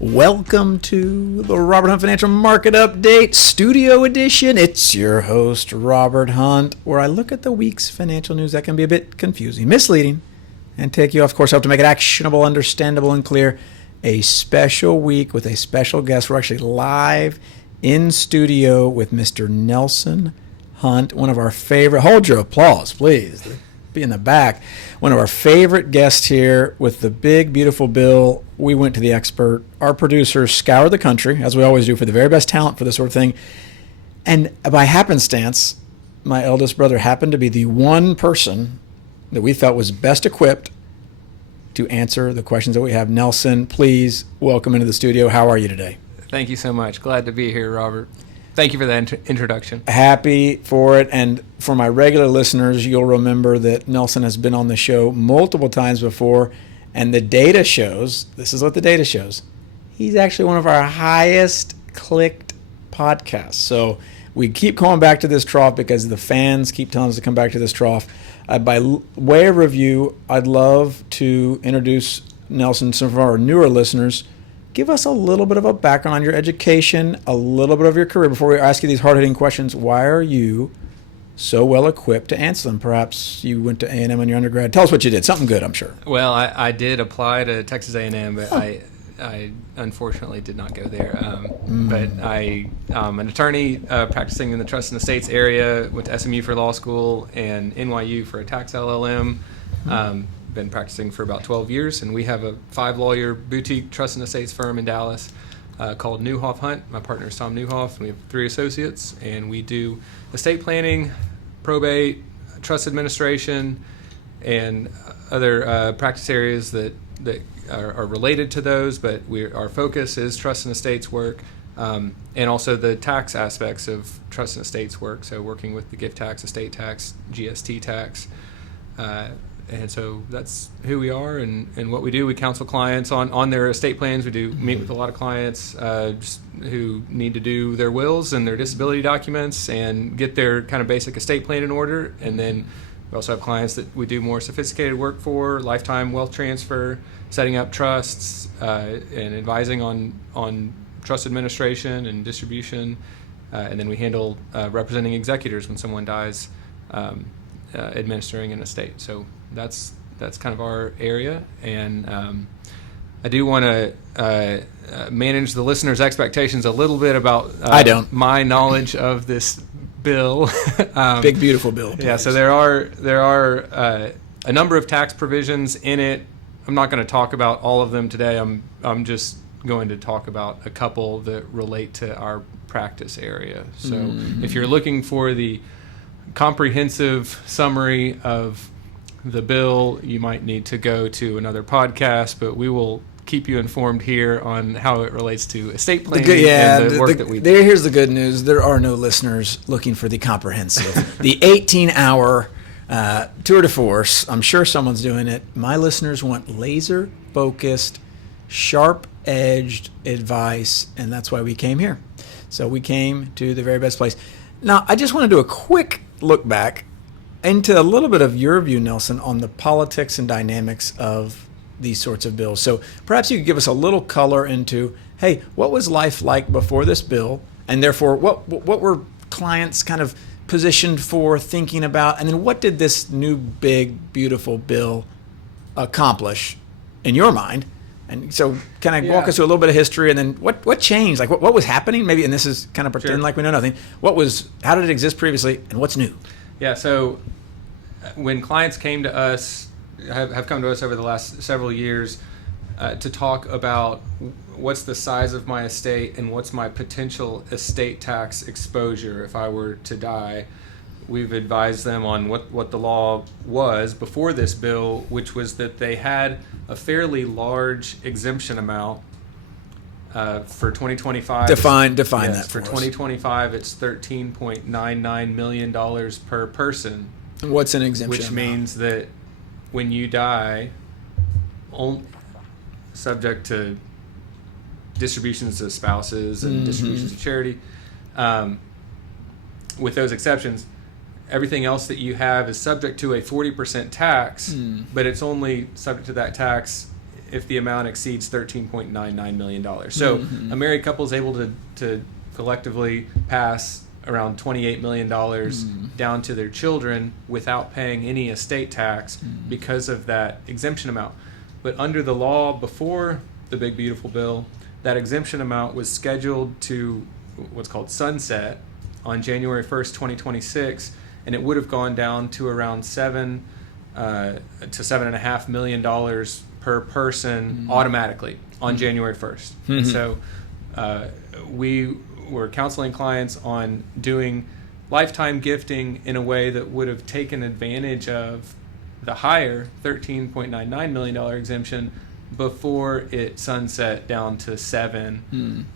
Welcome to the Robert Hunt Financial Market Update Studio Edition. It's your host, Robert Hunt, where I look at the week's financial news that can be a bit confusing, misleading, and take you off course. I hope to make it actionable, understandable, and clear. A special week with a special guest. We're actually live in studio with Mr. Nelson Hunt, one of our favorite, hold your applause, please. Be in the back. One of our favorite guests here with the big, beautiful bill. We went to the expert. Our producers scoured the country, as we always do, for the very best talent for this sort of thing. And by happenstance, my eldest brother happened to be the one person that we felt was best equipped to answer the questions that we have. Nelson, please welcome into the studio. How are you today? Thank you so much. Glad to be here, Robert. Thank you for that introduction. Happy for it. And for my regular listeners, you'll remember that Nelson has been on the show multiple times before. And the data shows, this is what the data shows, he's actually one of our highest clicked podcasts. So we keep going back to this trough because the fans keep telling us to come back to this trough. By way of review, I'd love to introduce Nelson, some of our newer listeners. Give us a little bit of a background on your education, a little bit of your career before we ask you these hard-hitting questions. Why are you so well equipped to answer them? Perhaps you went to A&M in your undergrad. Tell us what you did. Something good, I'm sure. Well, I did apply to Texas A&M, but I unfortunately did not go there. But I'm an attorney practicing in the trust and estates area. Went to SMU for law school and NYU for a tax LLM. Been practicing for about 12 years, and we have a 5-lawyer boutique trust and estates firm in Dallas called Newhoff Hunt. My partner is Tom Newhoff, and we have 3 associates, and we do estate planning, probate, trust administration, and other practice areas that are related to those, but our focus is trust and estates work, and also the tax aspects of trust and estates work, so working with the gift tax, estate tax, GST tax, and so that's who we are and what we do. We counsel clients on their estate plans. We do meet with a lot of clients who need to do their wills and their disability documents and get their kind of basic estate plan in order. And then we also have clients that we do more sophisticated work for, lifetime wealth transfer, setting up trusts, and advising on trust administration and distribution. And then we handle representing executors when someone dies, administering an estate. So that's kind of our area, and I do want to manage the listeners' expectations a little bit about my knowledge of this bill. Big beautiful bill. Please. Yeah, so there are a number of tax provisions in it. I'm not going to talk about all of them today. I'm just going to talk about a couple that relate to our practice area. So if you're looking for the comprehensive summary of the bill, you might need to go to another podcast, but we will keep you informed here on how it relates to estate planning and the work that we do. Here's the good news. There are no listeners looking for the comprehensive. The 18-hour tour de force, I'm sure someone's doing it. My listeners want laser-focused, sharp-edged advice, and that's why we came here. So we came to the very best place. Now, I just want to do a quick look back into a little bit of your view, Nelson, on the politics and dynamics of these sorts of bills. So perhaps you could give us a little color into, hey, what was life like before this bill? And therefore, what were clients kind of positioned for, thinking about? And then what did this new, big, beautiful bill accomplish in your mind? And so kind of walk us through a little bit of history, and then what changed? Like what was happening? Maybe, and this is kind of pretend like we know nothing. How did it exist previously, and what's new? Yeah, so when clients came to us, have come to us over the last several years to talk about what's the size of my estate and what's my potential estate tax exposure if I were to die, we've advised them on what the law was before this bill, which was that they had a fairly large exemption amount for 2025. Define that for 2025, it's $13.99 million per person. What's an exemption Which amount? means that when you die, subject to distributions to spouses and distributions to charity, with those exceptions, everything else that you have is subject to a 40% tax, but it's only subject to that tax if the amount exceeds $13.99 million. So a married couple is able to collectively pass around $28 million down to their children without paying any estate tax because of that exemption amount. But under the law before the Big Beautiful Bill, that exemption amount was scheduled to what's called sunset on January 1st, 2026, and it would have gone down to around $7 to $7.5 million per person automatically on January 1st. And so we were counseling clients on doing lifetime gifting in a way that would have taken advantage of the higher $13.99 million exemption before it sunset down to 7 in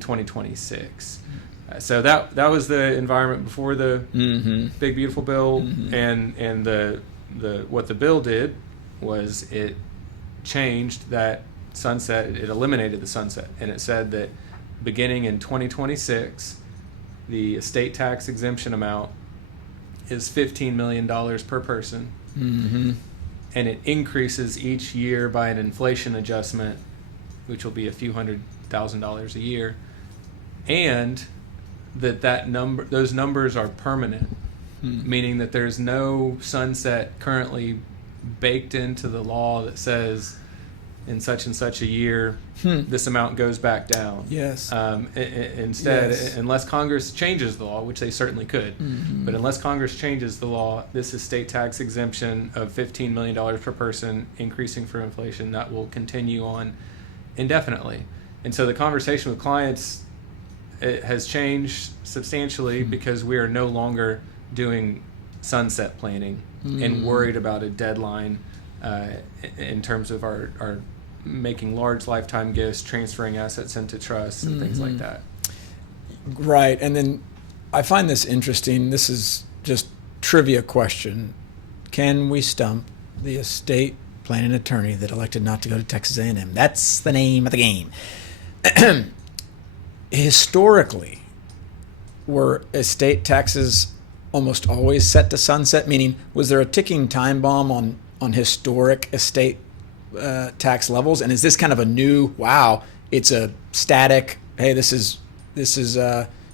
2026. So that was the environment before the Big Beautiful Bill, and the what the bill did was it changed that sunset. It eliminated the sunset, and it said that beginning in 2026, the estate tax exemption amount is $15 million per person, and it increases each year by an inflation adjustment, which will be a few $100,000 a year, and those numbers are permanent, meaning that there's no sunset currently baked into the law that says in such and such a year this amount goes back down. Yes. Instead, unless Congress changes the law, which they certainly could, but unless Congress changes the law, this estate tax exemption of $15 million per person, increasing for inflation, that will continue on indefinitely. And so the conversation with clients, it has changed substantially because we are no longer doing sunset planning and worried about a deadline in terms of our making large lifetime gifts, transferring assets into trusts and things like that. Right. And then I find this interesting. This is just trivia question. Can we stump the estate planning attorney that elected not to go to Texas A&M? That's the name of the game. Historically, were estate taxes almost always set to sunset? Meaning, was there a ticking time bomb on historic estate tax levels? And is this kind of a new, wow, it's a static, hey, this is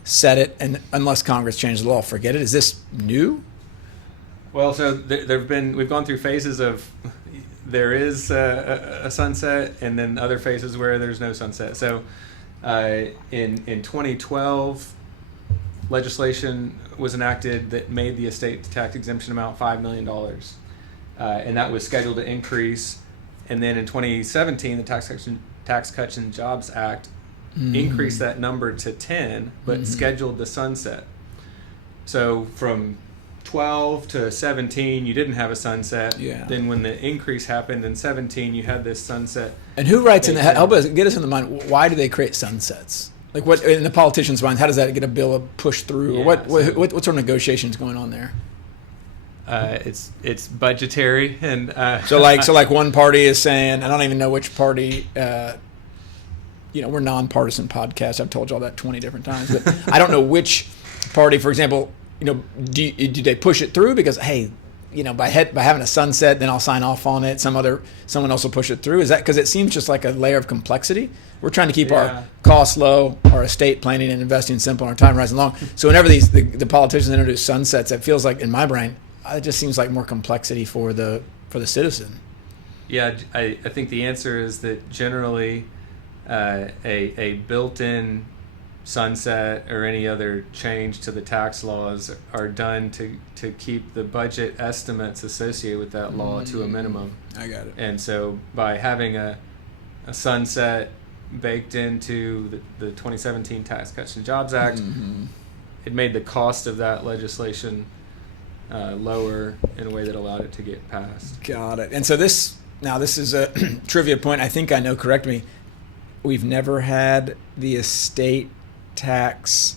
set it, and unless Congress changed the law, forget it? Is this new? Well, so we've gone through phases of there is a sunset, and then other phases where there's no sunset. So in 2012, legislation was enacted that made the estate tax exemption amount $5 million. And that was scheduled to increase. And then in 2017, the Tax Cuts and Jobs Act increased that number to 10, but scheduled the sunset. So from 12 to 17, you didn't have a sunset. Yeah. Then when the increase happened in 17, you had this sunset. And who writes in the, help us, get us in the mind, why do they create sunsets? Like what, in the politician's mind, how does that get a bill pushed through? Yeah, what sort of negotiations going on there? It's budgetary, and so like one party is saying, I don't even know which party. We're nonpartisan podcast. I've told you all that 20 different times, but I don't know which party, for example. Do they push it through because hey, by having a sunset, then I'll sign off on it. Someone else will push it through. Is that because it seems just like a layer of complexity? We're trying to keep our costs low, our estate planning and investing simple, and our time horizon long. So whenever the politicians introduce sunsets, it feels like in my brain, it just seems like more complexity for the citizen. Yeah, I think the answer is that generally a built-in sunset or any other change to the tax laws are done to keep the budget estimates associated with that law to a minimum. I got it. And so by having a sunset baked into the 2017 Tax Cuts and Jobs Act, it made the cost of that legislation lower in a way that allowed it to get passed. Got it. And so this is a trivia point. I think I know. Correct me. We've never had the estate tax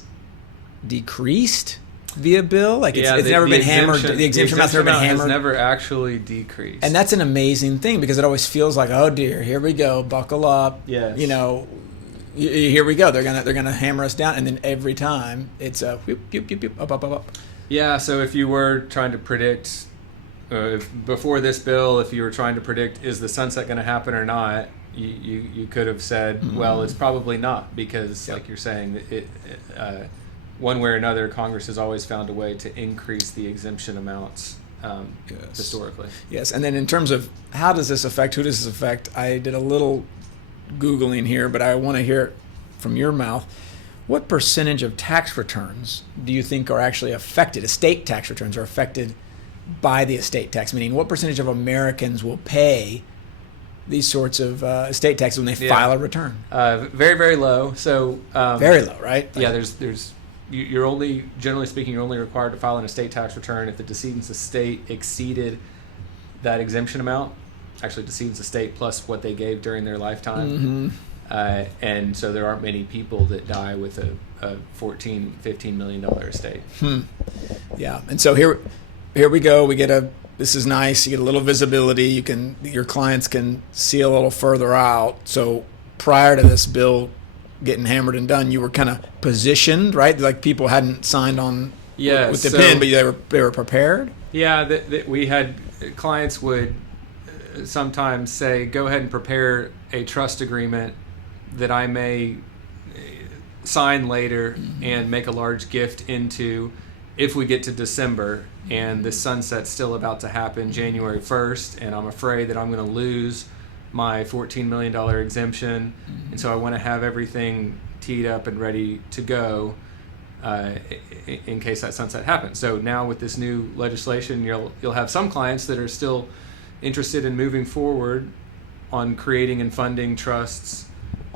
decreased via bill. Like it's never been hammered. The exemption amount's never been hammered. Has never actually decreased. And that's an amazing thing because it always feels like, oh dear, here we go, buckle up. Yes. Here we go. They're gonna hammer us down, and then every time it's a whoop, whoop, whoop, whoop, up. Yeah, so if you were trying to predict before this bill, if you were trying to predict is the sunset going to happen or not, you could have said, well, it's probably not, because like you're saying, one way or another, Congress has always found a way to increase the exemption amounts historically. Yes, and then in terms of how does this affect, who does this affect, I did a little Googling here, but I want to hear it from your mouth. What percentage of tax returns do you think are actually affected, estate tax returns are affected by the estate tax? Meaning, what percentage of Americans will pay these sorts of estate taxes when they file a return? Very, very low. So very low, right? Yeah, you're only, generally speaking, you're only required to file an estate tax return if the decedent's estate exceeded that exemption amount. Actually, decedent's estate plus what they gave during their lifetime. And so there aren't many people that die with a $14-15 million estate. Yeah, and so here we go. We get this is nice. You get a little visibility. Your clients can see a little further out. So prior to this bill getting hammered and done, you were kind of positioned, right? Like people hadn't signed on with the pen, but they were prepared. Yeah, that we had clients would sometimes say, go ahead and prepare a trust agreement that I may sign later and make a large gift into if we get to December and the sunset's still about to happen January 1st, and I'm afraid that I'm going to lose my $14 million exemption, and so I want to have everything teed up and ready to go in case that sunset happens. So now with this new legislation, you'll have some clients that are still interested in moving forward on creating and funding trusts,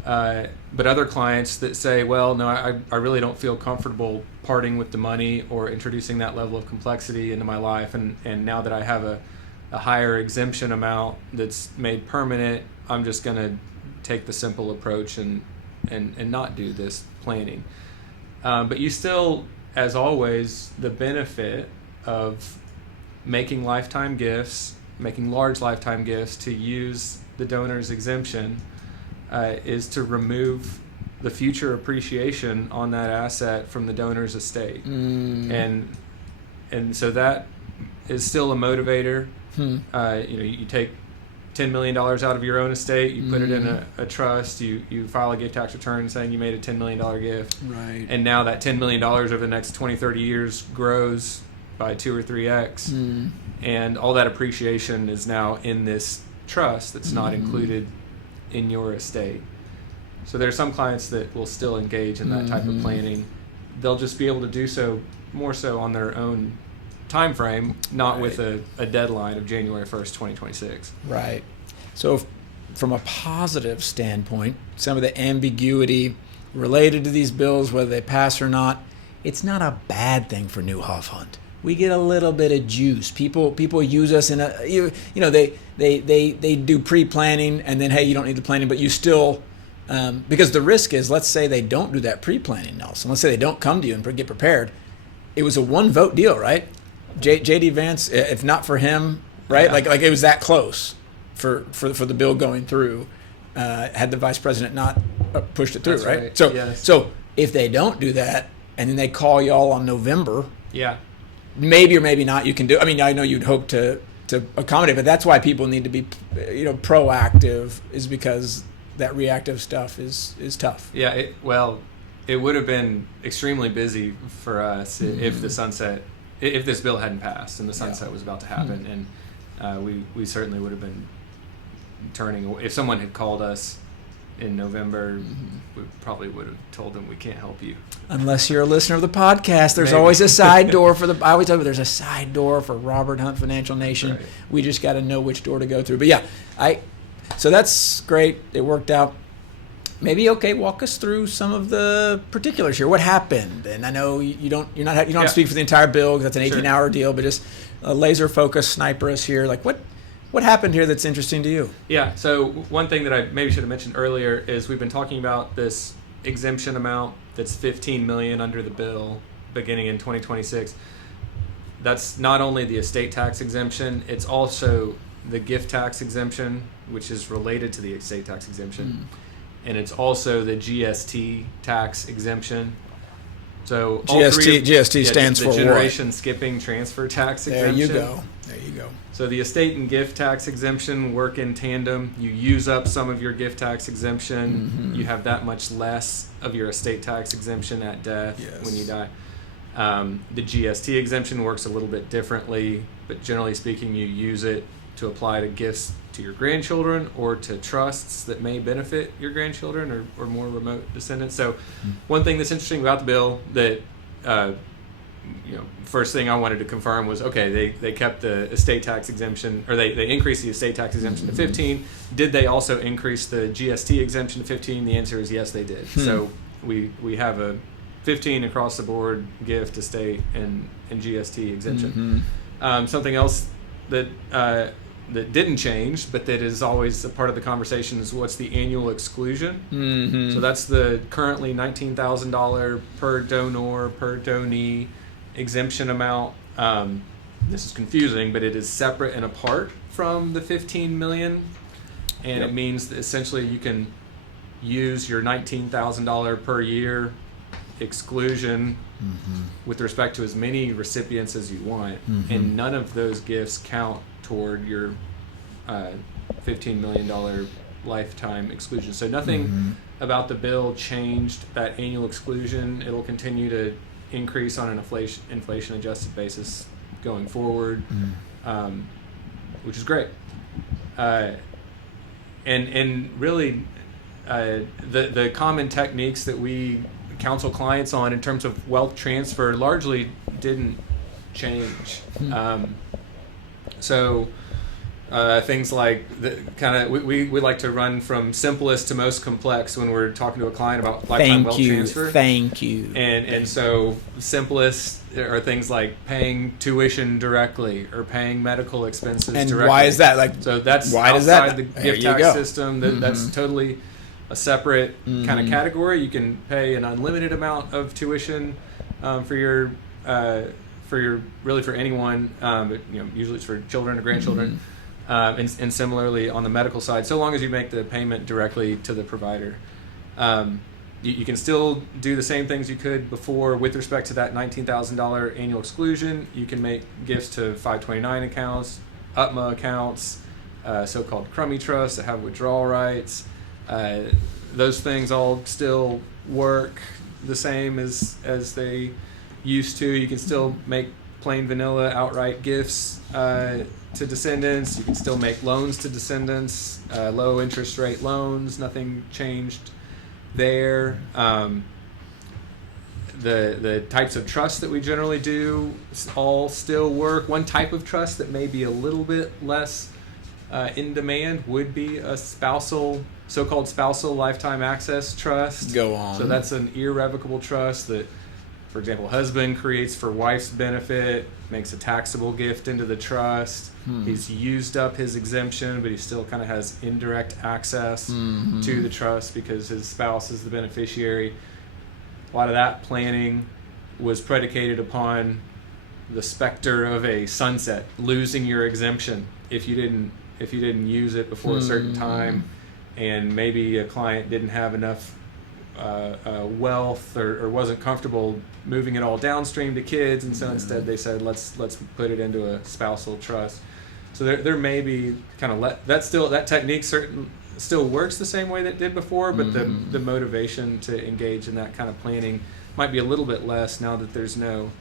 but other clients that say, well, no, I really don't feel comfortable parting with the money or introducing that level of complexity into my life, and now that I have a higher exemption amount that's made permanent, I'm just going to take the simple approach and not do this planning. But you still, as always, the benefit of making lifetime gifts, making large lifetime gifts to use the donor's exemption is to remove the future appreciation on that asset from the donor's estate. And so that is still a motivator. You take $10 million out of your own estate, you put it in a trust, you file a gift tax return saying you made a $10 million gift. Right. And now that $10 million over the next 20, 30 years grows by 2 or 3x. And all that appreciation is now in this trust that's not included in your estate. So there are some clients that will still engage in that type of planning. They'll just be able to do so more so on their own time frame, not with a deadline of January 1st, 2026. Right. So from a positive standpoint, some of the ambiguity related to these bills, whether they pass or not, it's not a bad thing for Neuhoff Hunt. We get a little bit of juice. People use us in they do pre-planning, and then, hey, you don't need the planning, but you still, because the risk is, let's say they don't do that pre-planning, Nelson. Let's say they don't come to you and get prepared. It was a one-vote deal, right? J.D. Vance, if not for him, right? Yeah. Like it was that close for the bill going through. Had the vice president not pushed it through, right? So if they don't do that, and then they call y'all on November, maybe or maybe not, you can do. I mean, I know you'd hope to accommodate, but that's why people need to be, proactive, is because that reactive stuff is tough. Yeah. It would have been extremely busy for us if this bill hadn't passed and the sunset was about to happen, and we certainly would have been turning away. If someone had called us in November, we probably would have told them we can't help you. Unless you're a listener of the podcast, there's always a side door I always tell you there's a side door for Robert Hunt Financial Nation. Right. We just got to know which door to go through. But so that's great. It worked out. Maybe walk us through some of the particulars here. What happened? And I know you don't have to speak for the entire bill because that's an 18-hour deal, but just a laser focus sniper us here. Like what happened here that's interesting to you? Yeah. So one thing that I maybe should have mentioned earlier is we've been talking about this exemption amount that's $15 million under the bill beginning in 2026. That's not only the estate tax exemption, it's also the gift tax exemption, which is related to the estate tax exemption. And it's also the GST tax exemption. So GST stands for the generation skipping transfer tax exemption. There you go. There you go. So the estate and gift tax exemption work in tandem. You use up some of your gift tax exemption, you have that much less of your estate tax exemption at death when you die. The GST exemption works a little bit differently, but generally speaking, you use it to apply to gifts to your grandchildren or to trusts that may benefit your grandchildren or more remote descendants. So one thing that's interesting about the bill that first thing I wanted to confirm was, okay, they kept the estate tax exemption, or they increased the estate tax exemption to 15. Did they also increase the GST exemption to 15? The answer is yes, they did. So we have a 15 across the board gift, estate, and GST exemption. Something else that didn't change, but that is always a part of the conversation, is what's the annual exclusion. So that's the currently $19,000 per donor, per donee exemption amount. This is confusing, but it is separate and apart from the $15 million, and it means that essentially you can use your $19,000 per year exclusion with respect to as many recipients as you want, and none of those gifts count toward your $15 million lifetime exclusion. So nothing about the bill changed that annual exclusion. It'll continue to increase on an inflation adjusted basis going forward, which is great. And really, the common techniques that we counsel clients on in terms of wealth transfer largely didn't change. So things like we like to run from simplest to most complex when we're talking to a client about lifetime wealth transfer. Thank you. And so simplest are things like paying tuition directly or paying medical expenses directly. And why is that? So that's why outside the there gift you tax go. system. That's totally a separate kind of category. You can pay an unlimited amount of tuition for your really for anyone, but usually it's for children or grandchildren. And similarly on the medical side, so long as you make the payment directly to the provider. You can still do the same things you could before with respect to that $19,000 annual exclusion. You can make gifts to 529 accounts, UTMA accounts, so-called crummy trusts that have withdrawal rights. Those things all still work the same as they used to. You can still make plain vanilla outright gifts to descendants. You can still make loans to descendants, low interest rate loans. Nothing changed there. The types of trusts that we generally do all still work. One type of trust that may be a little bit less in demand would be a so-called spousal lifetime access trust. Go on. So that's an irrevocable trust that, for example, husband creates for wife's benefit, makes a taxable gift into the trust. He's used up his exemption, but he still kind of has indirect access to the trust because his spouse is the beneficiary. A lot of that planning was predicated upon the specter of a sunset, losing your exemption if you didn't use it before a certain time, and maybe a client didn't have enough wealth or wasn't comfortable moving it all downstream to kids, and so instead they said let's put it into a spousal trust. So there may be kind of that technique still works the same way that it did before, but the motivation to engage in that kind of planning might be a little bit less now that there's no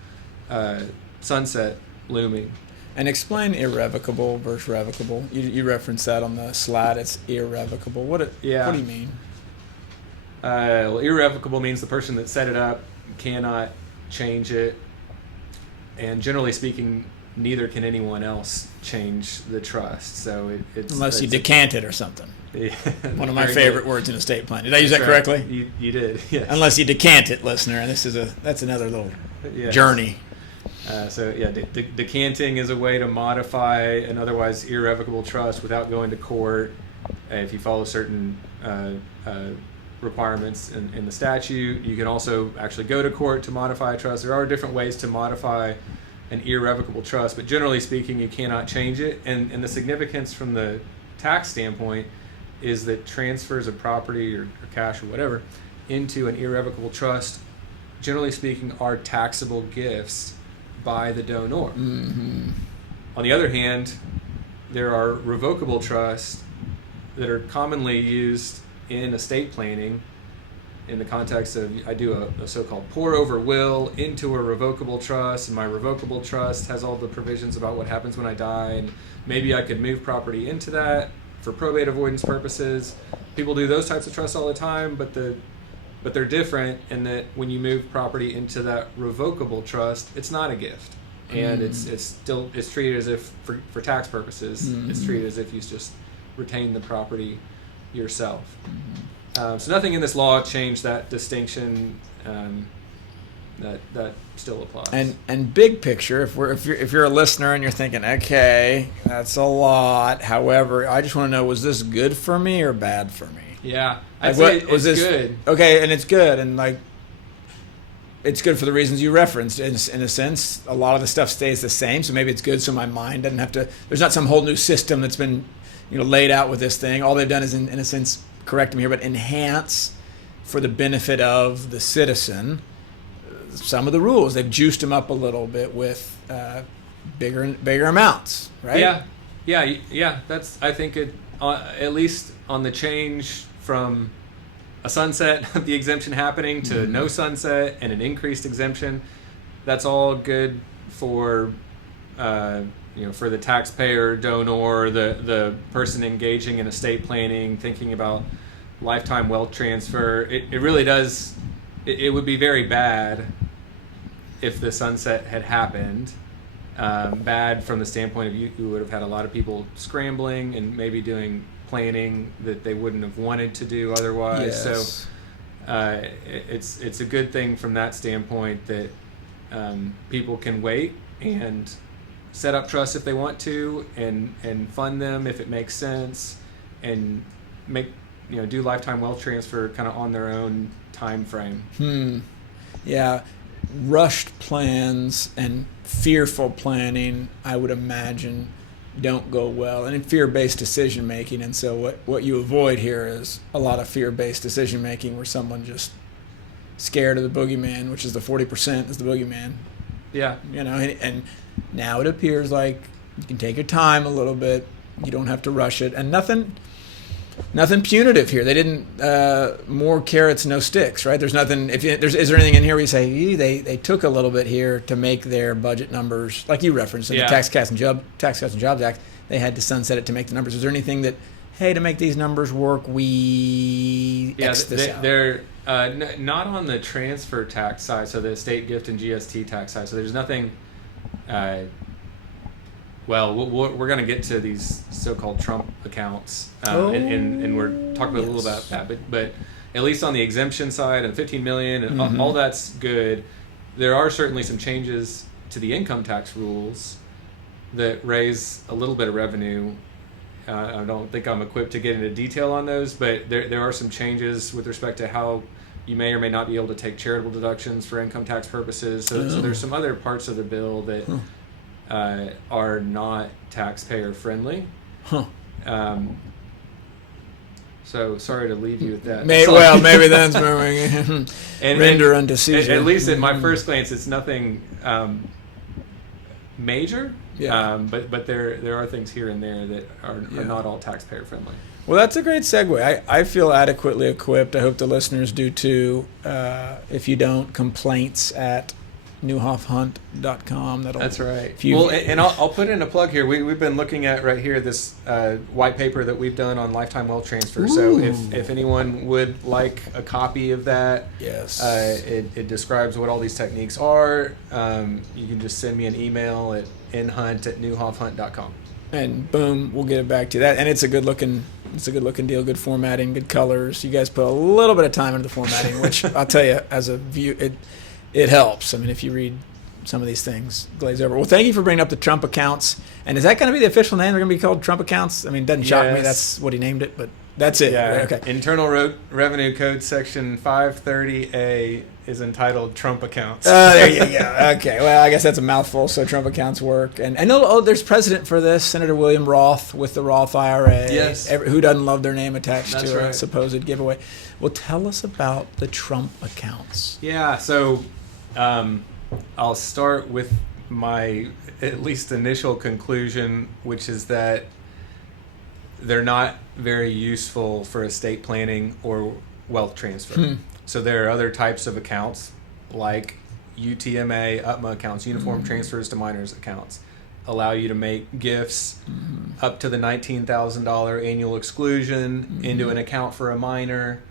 sunset looming. And explain irrevocable versus revocable. You referenced that on the slide. It's irrevocable. What do you mean? Well, irrevocable means the person that set it up cannot change it, and generally speaking, neither can anyone else change the trust. So it's unless you decant it or something. Yeah, one of my favorite words in estate planning. Did I use that correctly? You did. Yes. Unless you decant it, listener, and that's another little journey. Decanting is a way to modify an otherwise irrevocable trust without going to court. If you follow certain requirements in the statute, you can also actually go to court to modify a trust. There are different ways to modify an irrevocable trust, but generally speaking, you cannot change it. And the significance from the tax standpoint is that transfers of property or cash or whatever into an irrevocable trust, generally speaking, are taxable gifts by the donor. On the other hand, there are revocable trusts that are commonly used in estate planning in the context of I do a so-called pour over will into a revocable trust, and my revocable trust has all the provisions about what happens when I die, and maybe I could move property into that for probate avoidance purposes. People do those types of trusts all the time, but they're different in that when you move property into that revocable trust, it's not a gift, and it's treated as if for tax purposes, it's treated as if you just retain the property yourself. So nothing in this law changed that distinction. That still applies. And big picture, if you're a listener and you're thinking, okay, that's a lot. However, I just want to know, was this good for me or bad for me? Yeah, I'd say it's good. Okay, and it's good, and like it's good for the reasons you referenced. In a sense, a lot of the stuff stays the same, so maybe it's good. So my mind doesn't have to. There's not some whole new system that's been laid out with this thing. All they've done is, in a sense, correct me here, but enhance for the benefit of the citizen some of the rules. They've juiced them up a little bit with bigger amounts, right? Yeah. That's, I think it at least on the change from a sunset of the exemption happening to no sunset and an increased exemption. That's all good for for the taxpayer, donor, the person engaging in estate planning, thinking about lifetime wealth transfer. It really does. It would be very bad if the sunset had happened. Bad from the standpoint of you would have had a lot of people scrambling and maybe doing planning that they wouldn't have wanted to do otherwise. Yes. So it's a good thing from that standpoint that people can wait and set up trusts if they want to, and fund them if it makes sense, and do lifetime wealth transfer kind of on their own time frame. Yeah, rushed plans and fearful planning, I would imagine, don't go well, and in fear-based decision making. And so what you avoid here is a lot of fear-based decision making where someone just scared of the boogeyman, which is the 40% is the boogeyman. Yeah. And now it appears like you can take your time a little bit. You don't have to rush it, and nothing punitive here. They didn't more carrots, no sticks, right? There's nothing. Is there anything in here where you say they took a little bit here to make their budget numbers, like you referenced in the Tax Cuts and Jobs Act? They had to sunset it to make the numbers. Is there anything that, hey, to make these numbers work, we X this out? They're not on the transfer tax side, so the estate gift and GST tax side. So there's nothing. We're going to get to these so-called Trump accounts, and we're talking a little about that. But at least on the exemption side, and $15 million, and all that's good. There are certainly some changes to the income tax rules that raise a little bit of revenue. I don't think I'm equipped to get into detail on those, but there are some changes with respect to how you may or may not be able to take charitable deductions for income tax purposes. So there's some other parts of the bill that are not taxpayer friendly. So sorry to leave you with that. Maybe that's moving. Render unto Caesar. At least at my first glance, it's nothing major. Yeah. But there are things here and there that are not all taxpayer friendly. Well, that's a great segue. I feel adequately equipped. I hope the listeners do too. If you don't, complaints at newhoffhunt.com. That's right. And I'll put in a plug here. We've been looking at right here this white paper that we've done on lifetime wealth transfer. Ooh. So if anyone would like a copy of that, yes, it describes what all these techniques are. You can just send me an email at nhunt@newhoffhunt.com. And boom, we'll get it back to you. That, and it's a good looking deal, good formatting, good colors. You guys put a little bit of time into the formatting, which I'll tell you, as a view, it helps. I mean, if you read some of these things, glaze over. Well, thank you for bringing up the Trump accounts. And is that going to be the official name? They're going to be called Trump accounts? I mean, it doesn't shock me. That's what he named it, but that's it. Yeah. Right? Okay. Internal Revenue Code Section 530A is entitled Trump accounts. There you go. Okay. Well, I guess that's a mouthful, so Trump accounts work. And there's precedent for this. Senator William Roth with the Roth IRA. Yes. Who doesn't love their name attached That's to right. a supposed giveaway? Well, tell us about the Trump accounts. Yeah. So I'll start with my at least initial conclusion, which is that they're not very useful for estate planning or wealth transfer. So there are other types of accounts like UTMA, UTMA accounts, Uniform Transfers to Minors accounts, allow you to make gifts up to the $19,000 annual exclusion into an account for a minor.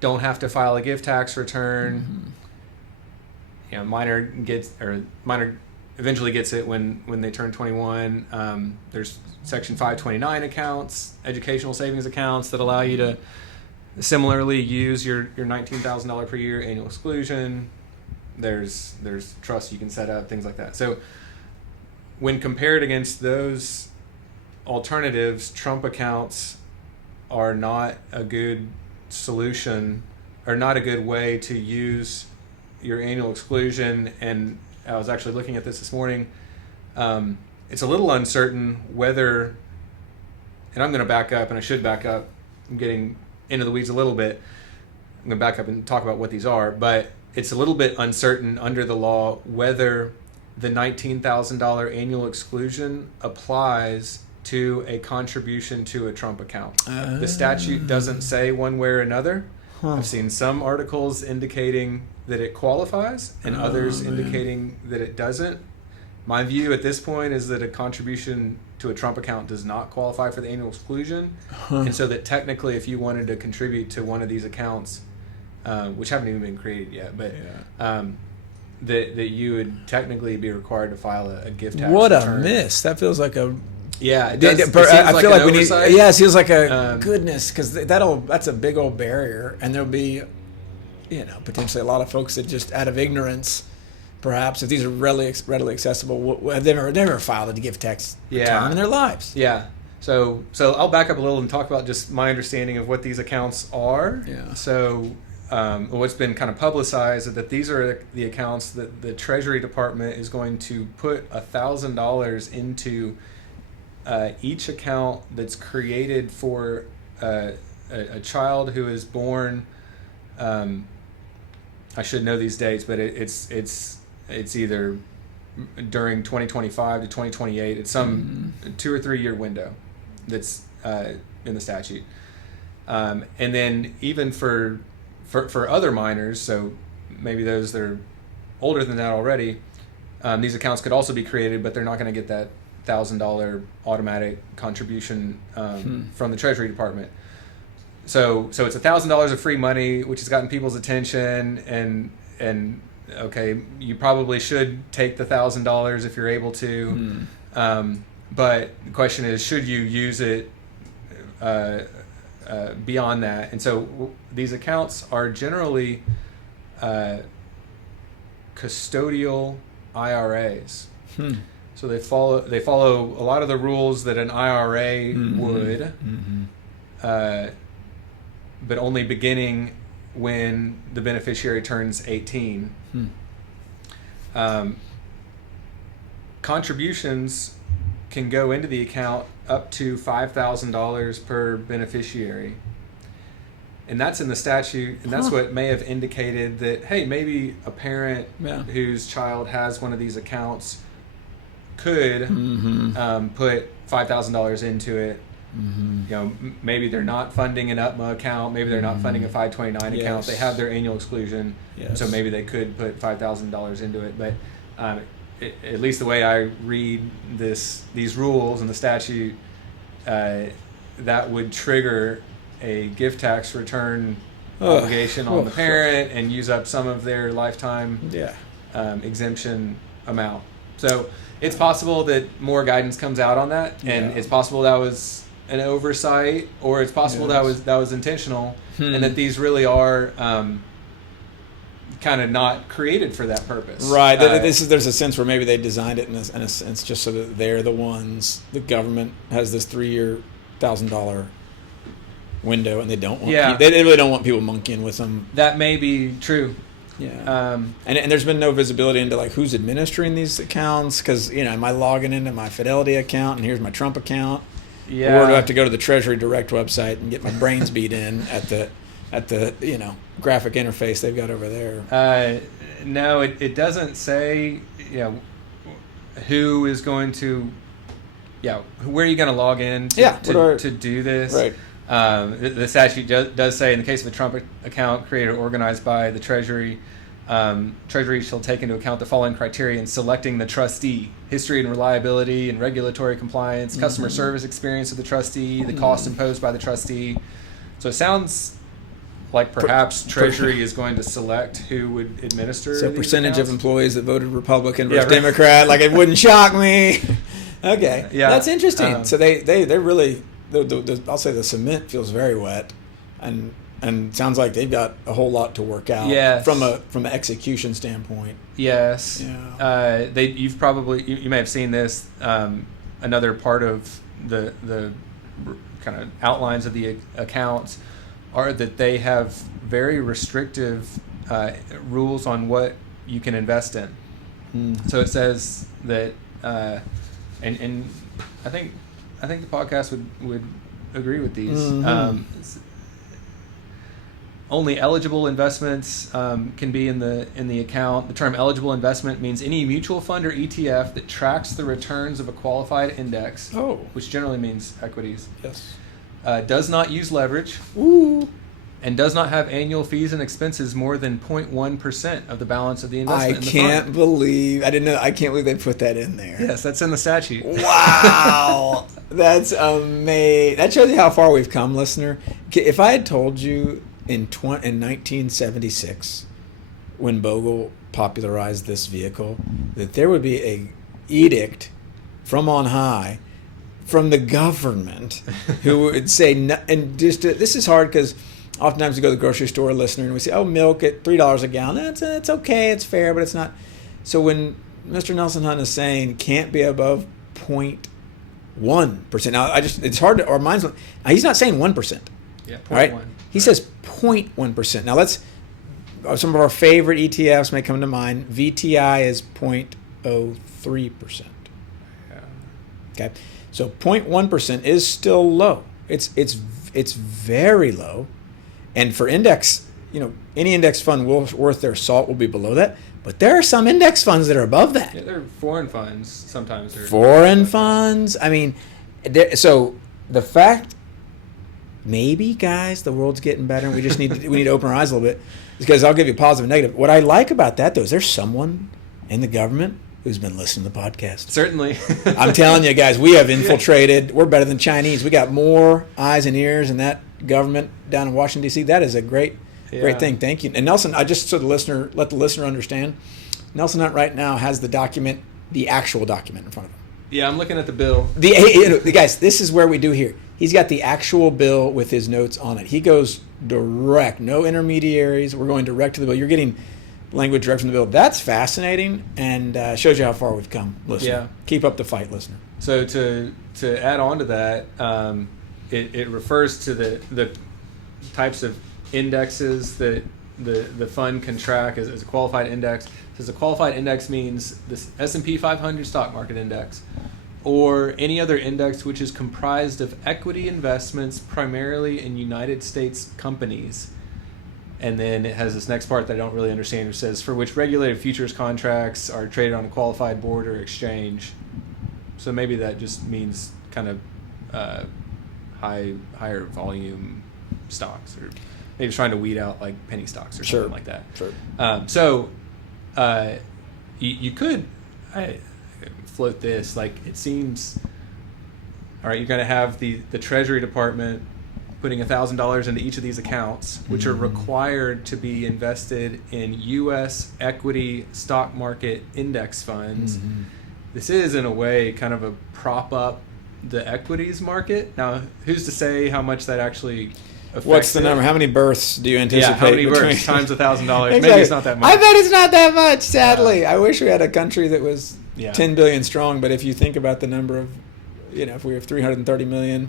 Don't have to file a gift tax return. You know, minor eventually gets it when they turn 21. There's Section 529 accounts, educational savings accounts that allow you to similarly use your $19,000 per year annual exclusion. There's trusts you can set up, things like that. So when compared against those alternatives, Trump accounts are not a good solution, or not a good way to use your annual exclusion. And I was actually looking at this morning. It's a little uncertain whether, and I'm going to back up, and I should back up. I'm getting into the weeds a little bit. I'm going to back up and talk about what these are, but it's a little bit uncertain under the law whether the $19,000 annual exclusion applies to a contribution to a Trump account. The statute doesn't say one way or another. I've seen some articles indicating that it qualifies and others indicating that it doesn't. My view at this point is that a contribution to a Trump account does not qualify for the annual exclusion. And so that technically if you wanted to contribute to one of these accounts, which haven't even been created yet, but that you would technically be required to file a gift tax return. A miss. That feels like a... Yeah, it does. I feel like we need... oversight. Yeah, it feels like a... goodness, because that's a big old barrier, and there'll be, potentially a lot of folks that just out of ignorance, perhaps, if these are readily accessible, have never filed a gift tax return in their lives. Yeah. So I'll back up a little and talk about just my understanding of what these accounts are. Yeah. So what's been kind of publicized is that these are the accounts that the Treasury Department is going to put $1,000 into each account that's created for a child who is born. I should know these dates, but it's either during 2025 to 2028. It's some 2 or 3 year window that's in the statute. And then even for other minors, so maybe those that are older than that already, these accounts could also be created, but they're not going to get that $1,000 automatic contribution from the Treasury Department. So it's $1,000 of free money, which has gotten people's attention, and okay, you probably should take the $1,000 if you're able to. But the question is, should you use it beyond that? And so these accounts are generally custodial IRAs. So they follow a lot of the rules that an IRA would, but only beginning when the beneficiary turns 18. Contributions can go into the account up to $5,000 per beneficiary. And that's in the statute, and that's what may have indicated that, hey, maybe a parent whose child has one of these accounts could put $5,000 into it. Maybe they're not funding an UTMA account, maybe they're not funding a 529 account, they have their annual exclusion, so maybe they could put $5,000 into it. But at least the way I read these rules and the statute, that would trigger a gift tax return obligation on the parent and use up some of their lifetime exemption amount. So it's possible that more guidance comes out on that, and it's possible that was an oversight, or it's possible that was intentional, and that these really are kind of not created for that purpose. Right. There's a sense where maybe they designed it in a sense just so that they're the ones. The government has this 3-year $1,000 window, and they don't want they really don't want people monkeying with them. That may be true. Yeah. And there's been no visibility into like who's administering these accounts, because am I logging into my Fidelity account and here's my Trump account? Yeah. Or do I have to go to the Treasury Direct website and get my brains beat in at the graphic interface they've got over there? No, it doesn't say who is going to, where are you going to log in to do this? Right. The statute does say, in the case of a Trump account created or organized by the Treasury, Treasury shall take into account the following criteria in selecting the trustee: history and reliability and regulatory compliance, customer service experience of the trustee, the cost imposed by the trustee. So it sounds like perhaps Treasury is going to select who would administer. So these percentage accounts. of employees that voted Republican versus Yeah, right. Democrat, like it wouldn't shock me. Okay, Yeah. that's interesting. So they're really, I'll say the cement feels very wet, and sounds like they've got a whole lot to work out. Yes. From an execution standpoint. Yes. Yeah. You've probably you may have seen this. Another part of the kind of outlines of the accounts are that they have very restrictive rules on what you can invest in. So it says that, and I think the podcast would agree with these. Only eligible investments can be in the account. The term eligible investment means any mutual fund or ETF that tracks the returns of a qualified index, which generally means equities, Yes. does not use leverage, Ooh. and does not have annual fees and expenses more than 0.1% of the balance of the investment I in the can't fund. believe I can't believe they put that in there. Yes, that's in the statute. Wow. That's amazing. That shows you how far we've come, listener. If I had told you in 1976, when Bogle popularized this vehicle, that there would be a edict from on high, from the government, who would say, no, and just this is hard because oftentimes we go to the grocery store, listener, and we say, "Oh, milk at $3 a gallon. It's okay, it's fair, but it's not." So when Mr. Nelson Hunt is saying can't be above 0.1%, now it's hard to our minds. Now, he's not saying 1%. Yeah, All right, 0.1. he says 0.1%. Now let's. Some of our favorite ETFs may come to mind. VTI is 0.03%. Yeah. Okay, so 0.1% is still low. It's very low, and for index, any index fund worth their salt will be below that. But there are some index funds that are above that. Yeah, they're foreign funds sometimes. Foreign funds. I mean, so the fact. Maybe, guys, the world's getting better, and we just need to open our eyes a little bit. Because I'll give you positive and negative. What I like about that, though, is there's someone in the government who's been listening to the podcast. Certainly. I'm telling you, guys, we have infiltrated. We're better than Chinese. We got more eyes and ears in that government down in Washington, D.C. That is a great thing. Thank you. And Nelson, I just let the listener understand, Nelson Hunt right now has the document, the actual document in front of him. Yeah, I'm looking at the bill. Guys, this is where we do here. He's got the actual bill with his notes on it. He goes direct, no intermediaries. We're going direct to the bill. You're getting language direct from the bill. That's fascinating and shows you how far we've come, listener. Yeah. Keep up the fight, listener. So to add on to that, it refers to the types of indexes that the fund can track as a qualified index. It says a qualified index means this S&P 500 stock market index, or any other index which is comprised of equity investments primarily in United States companies. And then it has this next part that I don't really understand, which says, for which regulated futures contracts are traded on a qualified board or exchange. So maybe that just means kind of higher volume stocks, or maybe trying to weed out like penny stocks or something like that. Sure. You could float this, like it seems, all right, you're going to have the Treasury Department putting $1,000 into each of these accounts, which are required to be invested in U.S. equity stock market index funds. This is, in a way, kind of a prop up the equities market. Now, who's to say how much that actually affects What's the number? it? How many births do you anticipate? Yeah, how many between- births times $1,000? Exactly. Maybe it's not that much. I bet it's not that much, sadly. I wish we had a country that was Yeah. 10 billion strong, but if you think about the number of, if we have 330 million,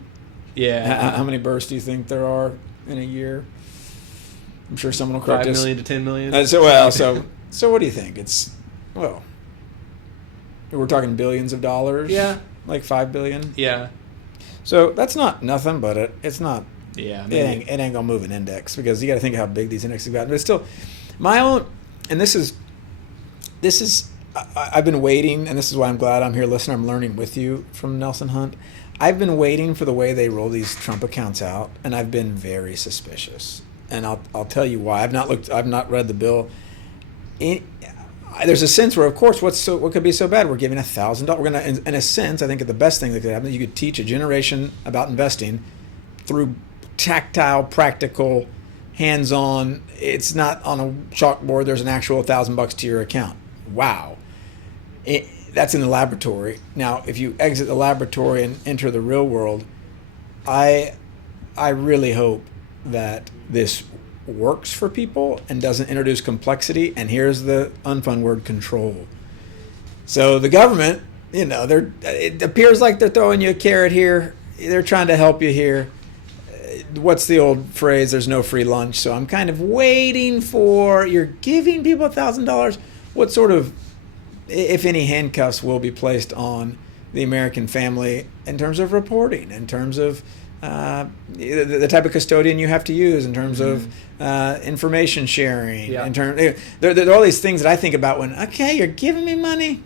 Yeah. how many births do you think there are in a year? I'm sure someone will correct 5 us. million to 10 million. So what do you think? We're talking billions of dollars. Yeah. Like 5 billion. Yeah. So that's not nothing, but it's not. Yeah. It ain't gonna move an index because you got to think how big these indexes have gotten. But it's still, my own, and this is I've been waiting, and this is why I'm glad I'm here listening. I'm learning with you from Nelson Hunt. I've been waiting for the way they roll these Trump accounts out, and I've been very suspicious. And I'll tell you why. I've not read the bill. There's a sense where, of course, what could be so bad? We're giving $1,000. We're gonna, in a sense, I think the best thing that could happen, you could teach a generation about investing through tactile, practical, hands-on. It's not on a chalkboard. There's an actual $1,000 to your account. Wow. That's in the laboratory. Now, if you exit the laboratory and enter the real world, I really hope that this works for people and doesn't introduce complexity. And here's the unfun word, control. So the government, it appears like they're throwing you a carrot here. They're trying to help you here. What's the old phrase? There's no free lunch. So I'm kind of waiting for, you're giving people $1,000. What sort of, if any, handcuffs will be placed on the American family in terms of reporting, in terms of the type of custodian you have to use, in terms of information sharing, in terms, there are all these things that I think about when, okay, you're giving me money.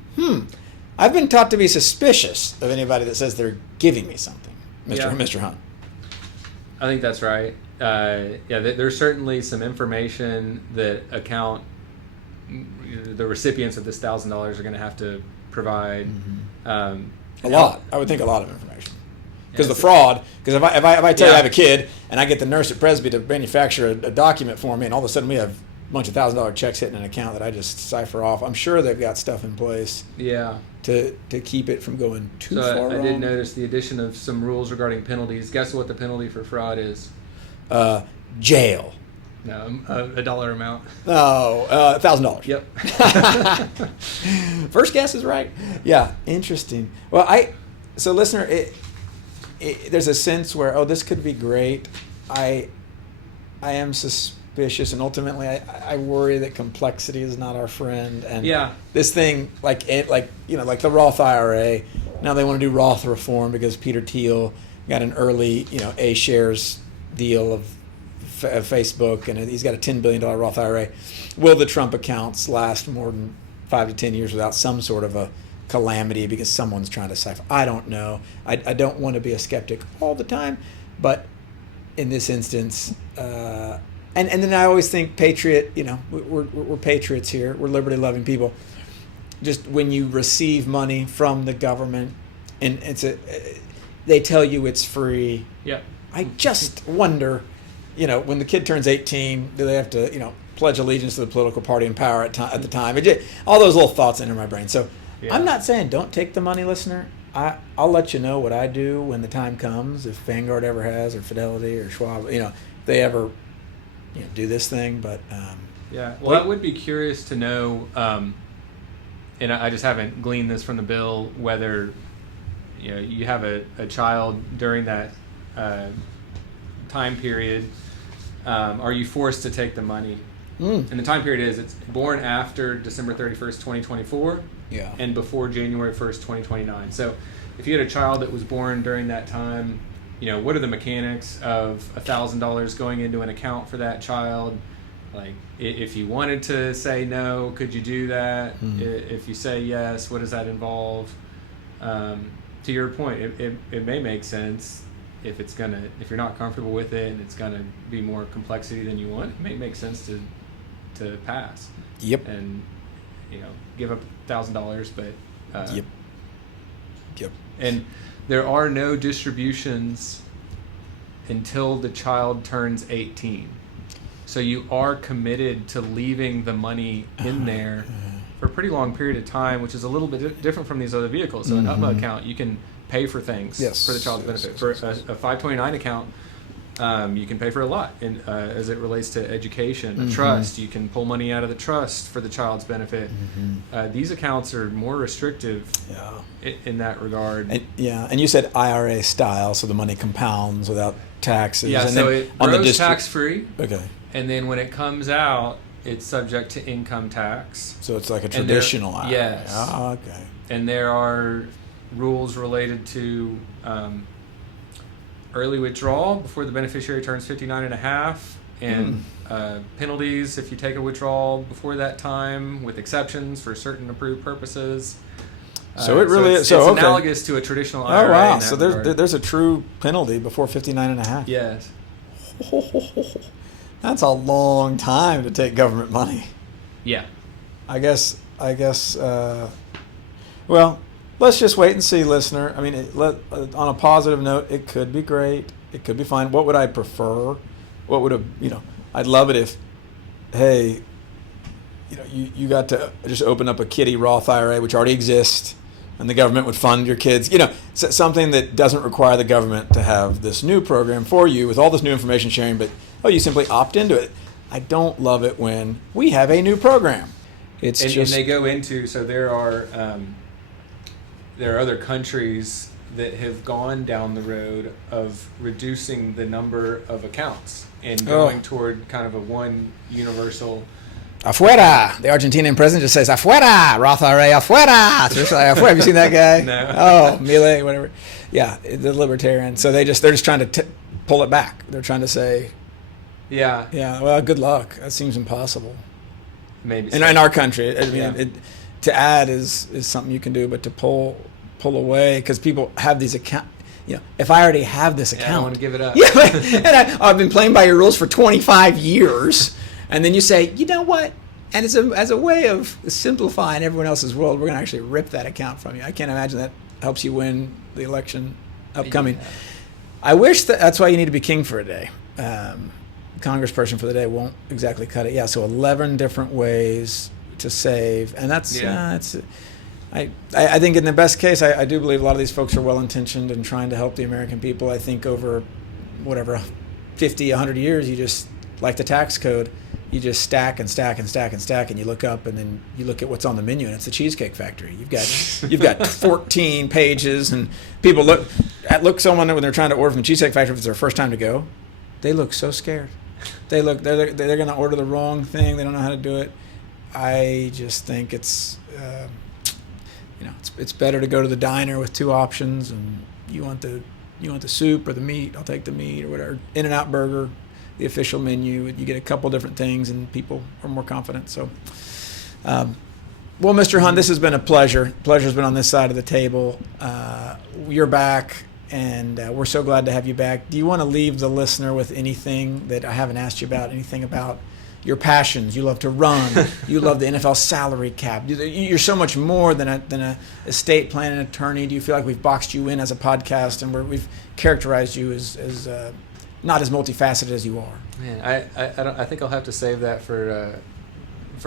I've been taught to be suspicious of anybody that says they're giving me something, Mr. Hunt. I think that's right. There's certainly some information that the recipients of this $1,000 are going to have to provide. A lot. I would think a lot of information. Because the fraud. Because if I tell you I have a kid and I get the nurse at Presby to manufacture a document for me, and all of a sudden we have a bunch of $1,000 checks hitting an account that I just cipher off, I'm sure they've got stuff in place. Yeah. To keep it from going too far wrong. I did notice the addition of some rules regarding penalties. Guess what the penalty for fraud is? Jail. No, a dollar amount. Oh, $1,000. Yep. First guess is right. Yeah, interesting. Well, so listener, there's a sense where, this could be great. I am suspicious, and ultimately, I worry that complexity is not our friend. And this thing, like the Roth IRA, now they want to do Roth reform because Peter Thiel got an early, A shares deal of Facebook, and he's got a $10 billion Roth IRA. Will the Trump accounts last more than 5 to 10 years without some sort of a calamity because someone's trying to siphon? I don't know. I don't want to be a skeptic all the time, but in this instance, and then I always think patriot. We're patriots here. We're liberty-loving people. Just when you receive money from the government, and they tell you it's free. Yeah. I just wonder. When the kid turns 18, do they have to, pledge allegiance to the political party in power at the time? All those little thoughts enter my brain. So I'm not saying don't take the money, listener. I'll let you know what I do when the time comes, if Vanguard ever has, or Fidelity, or Schwab, if they ever, do this thing. But I would be curious to know, and I just haven't gleaned this from the bill, whether you have a child during that time period. Are you forced to take the money? And the time period is it's born after December 31st, 2024 and before January 1st, 2029. So if you had a child that was born during that time, what are the mechanics of $1,000 going into an account for that child? Like, if you wanted to say no, could you do that? If you say yes, what does that involve? To your point, it may make sense. If you're not comfortable with it and it's gonna be more complexity than you want, it may make sense to pass. Yep. And give up $1,000, but Yep. And there are no distributions until the child turns 18. So you are committed to leaving the money in there for a pretty long period of time, which is a little bit different from these other vehicles. So an UTMA account, you can pay for things for the child's benefit. For a 529 account, you can pay for a lot as it relates to education. A trust, you can pull money out of the trust for the child's benefit. These accounts are more restrictive in that regard. And you said IRA style, so the money compounds without taxes. Yeah, and so then it grows tax-free. Okay. And then when it comes out, it's subject to income tax. So it's like a traditional IRA. Yes. Oh, okay. And there are rules related to early withdrawal before the beneficiary turns 59 and a half, and penalties if you take a withdrawal before that time, with exceptions for certain approved purposes. So it really it's, is. So it's okay. analogous to a traditional IRA. Oh wow! in that So regard. there's a true penalty before 59.5. Yes. That's a long time to take government money. Yeah. I guess. Well, let's just wait and see, listener. I mean, on a positive note, it could be great. It could be fine. What would I prefer? What would I'd love it if, hey, you got to just open up a kiddie Roth IRA, which already exists, and the government would fund your kids. Something that doesn't require the government to have this new program for you with all this new information sharing, but you simply opt into it. I don't love it when we have a new program. And they go into, so there are other countries that have gone down the road of reducing the number of accounts and going toward kind of a one universal. Afuera! The Argentinian president just says, afuera! Roth IRA, afuera! Afuera. Have you seen that guy? No. Oh, Milei, whatever. Yeah, the libertarian. So they're just trying to pull it back. They're trying to say, Yeah. well, good luck. That seems impossible. Maybe. In our country, I mean, Yeah. to add is something you can do, but to pull away, because people have these accounts. If I already have this account, I don't want to give it up. Yeah, and I've been playing by your rules for 25 years, and then you say, you know what? And as a way of simplifying everyone else's world, we're going to actually rip that account from you. I can't imagine that helps you win the election upcoming. Yeah. I wish that's why you need to be king for a day. Congressperson for the day won't exactly cut it. Yeah, so 11 different ways to save, and that's I think in the best case, I do believe a lot of these folks are well-intentioned and trying to help the American people. I think over whatever 50, 100 years, you just, like the tax code, you just stack and stack and stack and stack, and you look up and then you look at what's on the menu, and it's the Cheesecake Factory. You've got 14 pages, and people look someone when they're trying to order from the Cheesecake Factory if it's their first time to go. They look so scared. They're going to order the wrong thing. They don't know how to do it. I just think it's it's better to go to the diner with two options, and you want the soup or the meat. I'll take the meat or whatever. In-N-Out Burger, the official menu. You get a couple different things, and people are more confident. So, well, Mr. Hunt, this has been a pleasure. Pleasure's been on this side of the table. You're back, and we're so glad to have you back. Do you want to leave the listener with anything that I haven't asked you about? Anything about your passions? You love to run. You love the NFL salary cap. You're so much more than a estate planning attorney. Do you feel like we've boxed you in as a podcast, and we've characterized you as not as multifaceted as you are? Man, I think I'll have to save that for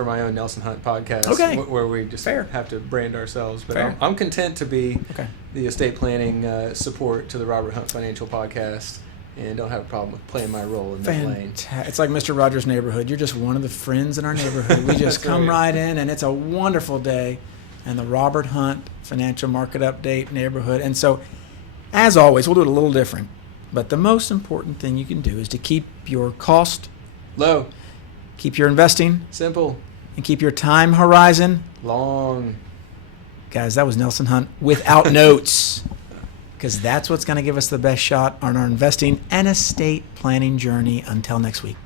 my own Nelson Hunt podcast. Okay. Where we just Fair. have to brand ourselves. But Fair. I'm content to be Okay. the estate planning support to the Robert Hunt Financial Podcast, and don't have a problem with playing my role in that lane. It's like Mr. Rogers' Neighborhood. You're just one of the friends in our neighborhood. We just That's come right. right in, and it's a wonderful day. And the Robert Hunt Financial Market Update neighborhood. And so, as always, we'll do it a little different. But the most important thing you can do is to keep your cost Low, keep your investing, simple, and keep your time horizon. long. Guys, that was Nelson Hunt without notes, because that's what's going to give us the best shot on our investing and estate planning journey. Until next week.